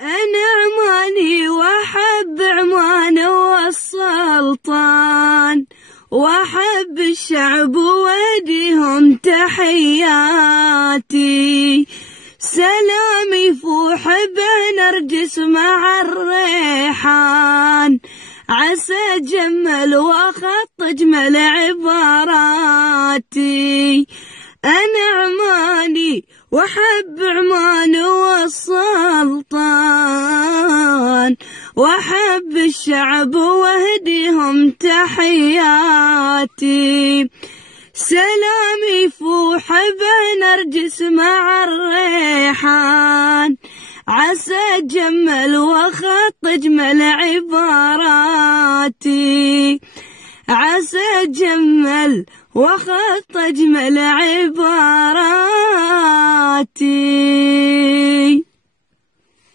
أنا عماني وأحب عمان والسلطان، وأحب الشعب ووديهم تحياتي. سلامي يفوح بنرجس مع الريحان، عسى أجمل وأخط أجمل عباراتي. أنا عماني وأحب عمان والسلطان، وأحب الشعب وأهديهم تحياتي. سلامي يفوح بنرجس مع الريحان، عسى أجمل وأخط أجمل عباراتي. عسى أجمل وأخط أجمل عباراتي.